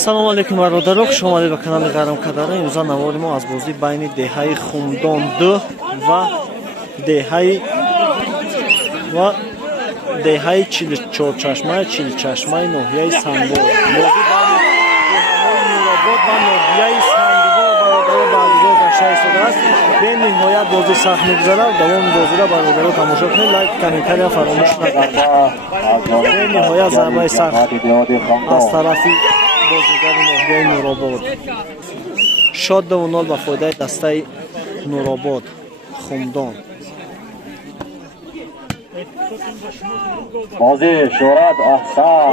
салому алейкум бародаро, хушомадед ба канали Гарам Кадара. Имрӯза навори мо аз бозӣ байни деҳаи Хумдон 2 ва деҳаи Чилчорчашмаи Чилчашмаи ноҳияи Сангвор. Бозӣ байни деҳаҳои Нуробод ва ноҳияи Сангвор бародаро баргузор гашта истодааст. бениҳоят бозӣ сахт мегузарад. давоми бозиро бародаро тамошо кунед. лайк комментария фаромӯш накунед. бениҳоят зарбаи сахт аз тарафи бозигари ноҳияи Нуробод. шод 2-0 ба фоидаи дастаи Нуробод. Хумдон бозӣ шӯрад аҳсан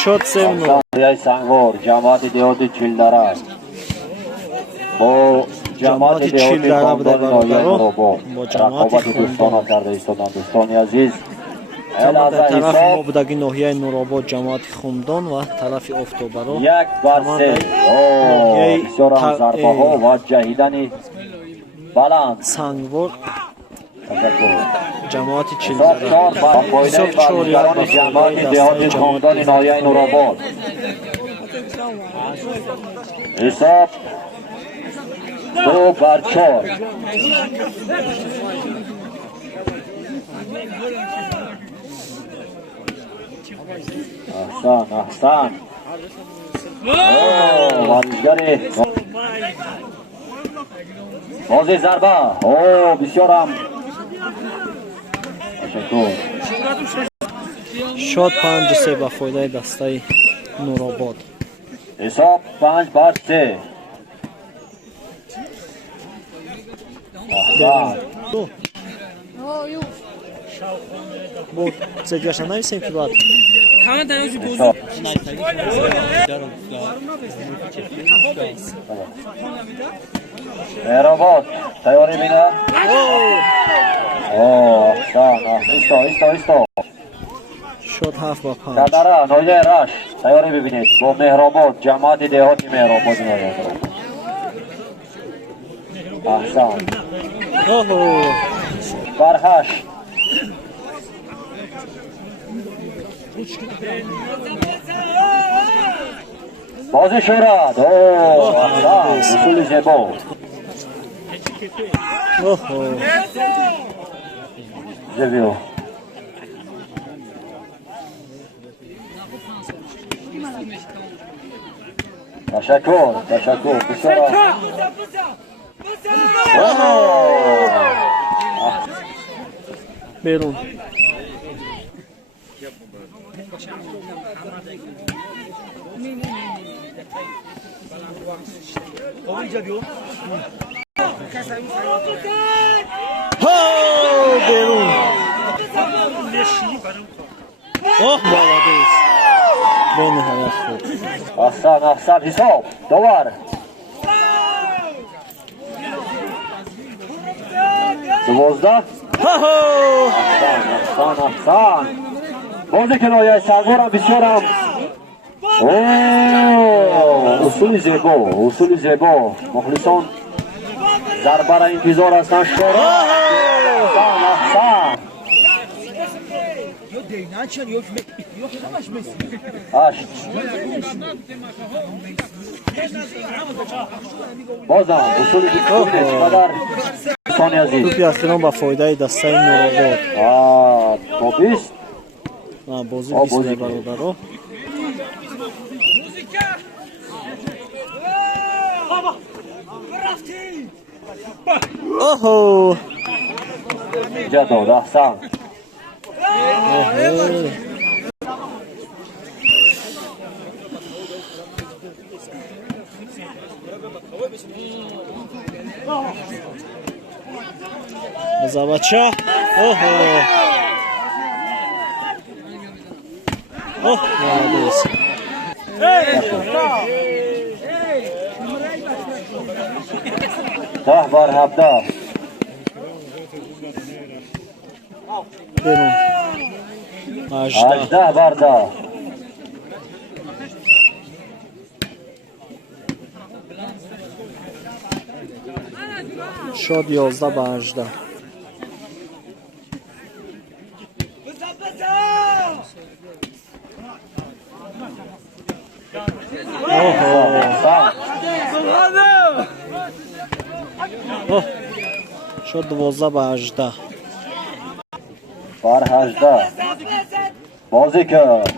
шод 3-0 Сангвор ҷамоати деҳоти Чилдара бо ҷамоати деҳоти Хумдон ноҳияи Нуробод рақобати дӯстона карда истоданд. дӯстони азиз тарафи мо будаги ноҳияи Нуробод ҷамоати Хумдон ва тарафи Офтобаро 1-3 бисёр ҳам зарбаҳо ва ҷаҳидани баланд. Сангвор ҷамоати ҳисоб Чилдара 4 ба фоидаи баргузарони ҷамоати деҳоти Хумдони ноҳияи Нуробод. ҳисоб 2-4 аҳсан варзишгари бозӣ зарба бисёр ҳам ташаккур. шод 5-3 ба фоидаи дастаи Нуробод. ҳисоб 5-3 бо зедгаша нависем ки баъд меҳробод тайёрӣ бина. исто шод 7 ба 5 Кадара ноҳияи Раш тайёрӣ бибинед бо Меҳробод ҷамоати деҳоти Меҳробод. аҳсан Фарҳаш бозӣ шӯрад усули зебо. зебиё ташаккур бисёр берун берун молодец бениҳоят хуб аҳсан ҳисоб довар дувозда аҳсан бозе ки ноҳияи Сангворам бисёрам усули зебо мухлисон зарбара интизор ҳастанд. аҳсан бозам усули чиқадар сони азиз. тӯпи ахирон ба фоидаи дастаи Нуробод. тобист бозӣ бисёр бародаро. ҷадод аҳсан музаввача молодец 10-17 берун 18-10 шод 11-18 11 شد 12 به 18 بر 18 بازی کرد.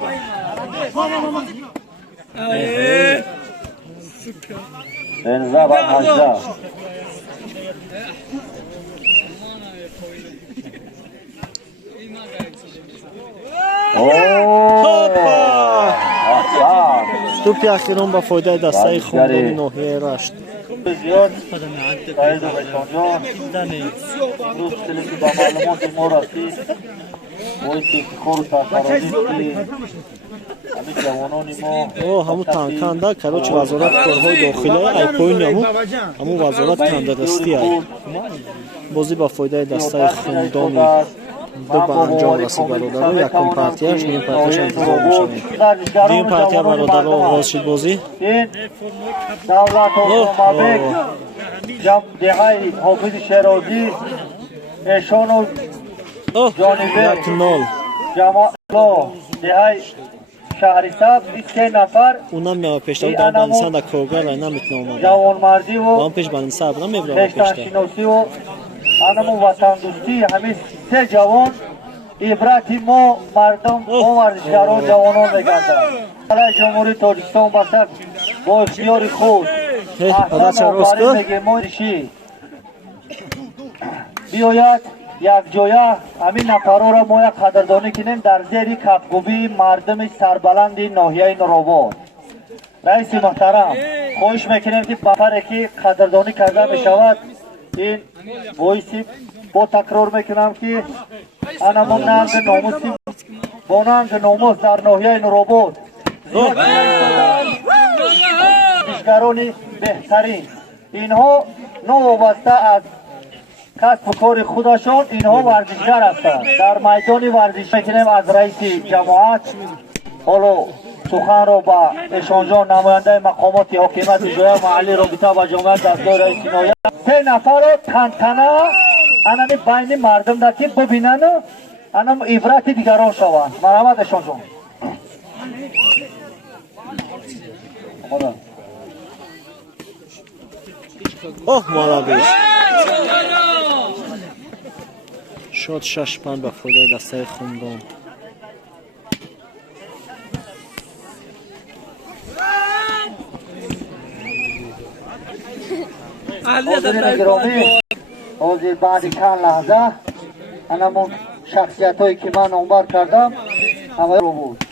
سنزه بر 18 توپ اخیران به فایده دسته خوندانی ناحیه رشت. زیاد سعید و بشانجان روز سلیسی با معلومات ما رسید بایستی خور و سرسرازی که همین جوانان ما همون تنکنده کروچ وزارت کارهای داخلی ای پایین همون وزارت تندرستی ای بازی با فایده دسته خوندانی دو به انجام رسید برادران. یکم پرتیش نیم پرتیش انتظار میشویم. نیم پرتی برادران آغاز شد بازی. دولت حکومت دهی حافظ شیرازی ایشان و جانبه جماعت دهی شهری سب این 3 نفر اونم پیشتر دارم بانیسان در کارگر رای نمیتونه آمده جوانمردی و با هم پیش بانیسان هم میبرم پیشتر شناسی و انمو وطن دوستی همین 3 جوان عبرتی ما مردم ما ورزشکاران جوانان میگردند. برای جمهوری تاجیکستان بسد با اختیار خود احسان آفرین میگه ما رشی بیاید یک جایه همین نفرها را ما یک قدردانی کنیم در زیر کفگوبی مردم سربلند ناحیه نورآباد. رئیس محترم خواهش میکنیم که بفره که قدردانی کرده میشود این بایسی با تکرار میکنم که انمو ننگ ناموسی با ننگ ناموس در ناحیه نورآباد ورزشکاران بهترین اینها نوابسته از کسب و کار خودشان اینها ورزشگر هستند. در میدان ورزش میکنیم از رئیس جماعت حالا سخن را با اشانجان نماینده مقامات حاکمیت جای محلی رابطه و جامعه دستگاه رئیس ناحیه 3 نفر را تنتنه انمی بین مردم در که ببینن انم عبرت دیگران شوند. مرحمت اشانجان. مالا بیش شد 6 پند به فایده دسته خوندان. حاضرین گرامی حاضر بعد چند لحظه انمون شخصیت هایی که من نامبر کردم همه رو بود.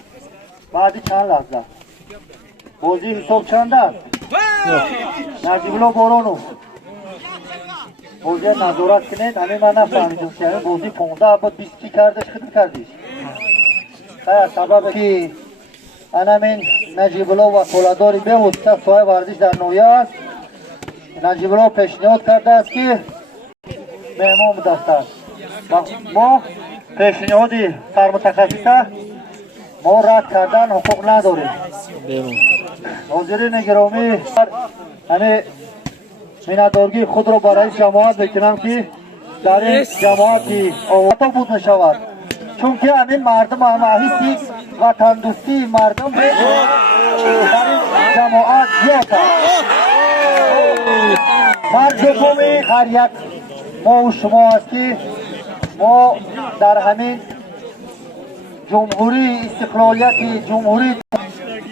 بعد چند لحظه بازی حساب چند است؟ نجیب الله بارانو بازی نظارت کنید. همین من نفهمیدم که همین بازی 15 بعد 20 چی کردش خیلی کردیش خیلی سبب که همین نجیب الله و کولاداری به وسطه صاحب ورزش در نویه است. نجیب الله پیشنهاد کرده است که مهمان دست است ما پیشنهاد سرمتخصصه ما رد کردن حقوق نداریم. حاضرین گرامی همه میندارگی خود را با رئیس جماعت بکنم که در این جماعتی آواتا بود میشود چون که همین مردم همه وطن دوستی مردم در این جماعت زیاد است. مرجوم هر یک ما و شما است که ما در همین جمهوری استقلالیت جمهوری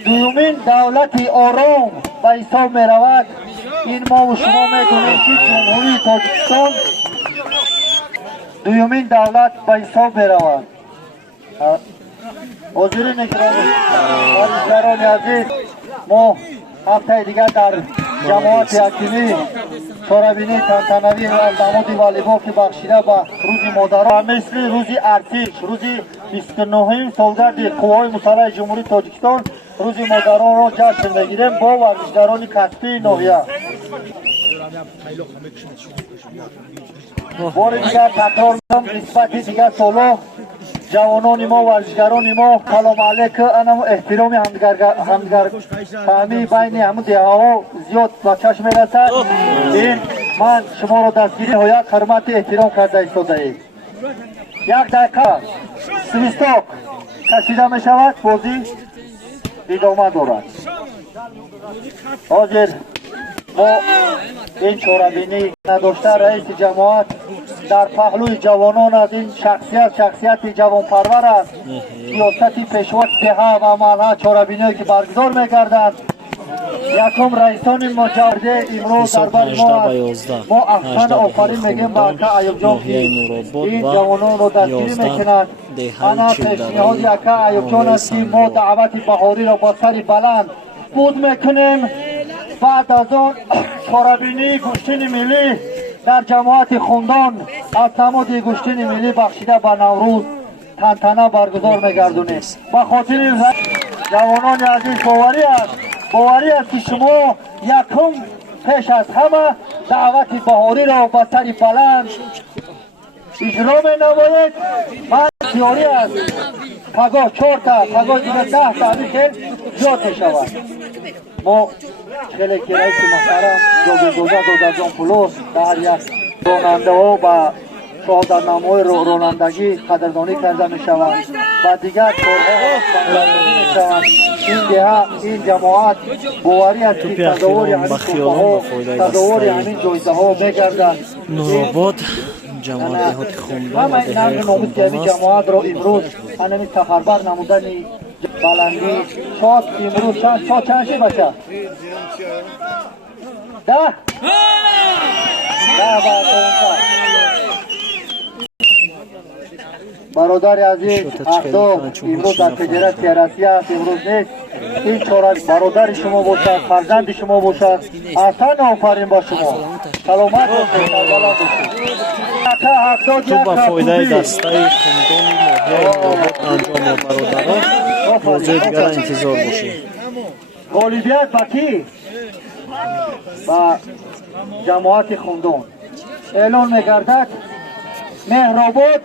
دومین دولت آرام به حساب می رود. این ما و شما می دونیم که جمهوری تاجیکستان دومین دولت به حساب می رود. حاضرین گرامی ورزشکاران عزیز ما هفته دیگر در جماعت حکیمی سارابینی تنتنوی و الدمادی والیبال که بخشیده به روز مادران مثل روز ارتش روز 29 سالگرد قوای مسلح جمهوری تاجیکستان روز مادران را جشن میگیریم با ورزشکاران کسبی ناحیه. بار دیگر تکرار میکنم نسبت دیگر سالا جوانان ما ورزشکاران ما سلام علیک انم احترام همدیگر فهمی بین همون دیه ها زیاد به چشم میرسد. این من شما را دستگیری های حرمت احترام کرده ایستاده اید. 1 دقیقه سویستاک کشیده می شود. بازی ادامه دارد. حاضر ما این چورابینی نداشته رئیس جماعت در پهلوی جوانان از این شخصیت جوانپرور است. سیاستی پیشواز دهه و عملها چورابینی که برگزار می‌گردند. یکم رئیسان مجرده امروز در بر ما احسان آفرین میگیم با اکا ایوب جان که این جوانان رو دستگیری میکنند. انا پیشنهاد اکا ایوب جان است که ما دعوت بهاری را با سر بلند بود میکنیم. بعد از آن چورابینی گوشتین ملی در جماعت خوندان از تمود گوشتین ملی بخشیده به نوروز تنتنه برگزار میگردونیم. به خاطر جوانان عزیز باوری است که شما یکم پیش از همه دعوت بهاری را با سر بلند اجرا می نمایید. من تیاری است پگاه 4 تا پگاه دیگه 10 تا که زیاد می شود. ما خیلی که رئیس محترم جاگردوزه دادرجان پولوس در یک راننده ها و شهادت نامه‌های رانندگی قدردانی کرده می شوند و دیگر کارها بنگلندگی می شوند. این دهه این جماعت باوری است که تداوری همین توفه ها تداوری همین جایزه ها می گردند. نورآباد جماعت دهات خوندان و دهه خوندان است. جماعت را امروز همین سفربر نمودن بلندی شاد امروز چند شی بچه؟ 10 برادر عزیز اهداف امروز در فدراسیون سیاسی است. امروز نیست این چهار برادر شما باشد فرزند شما باشد. احسان آفرین با شما سلامت باشید سربلند باشید. تو با فایده دسته خوندان نوحیه انجام برادران روزه دیگر انتظار باشید. غالبیت با کی؟ با جماعت خوندان اعلان می‌گردد مهرآباد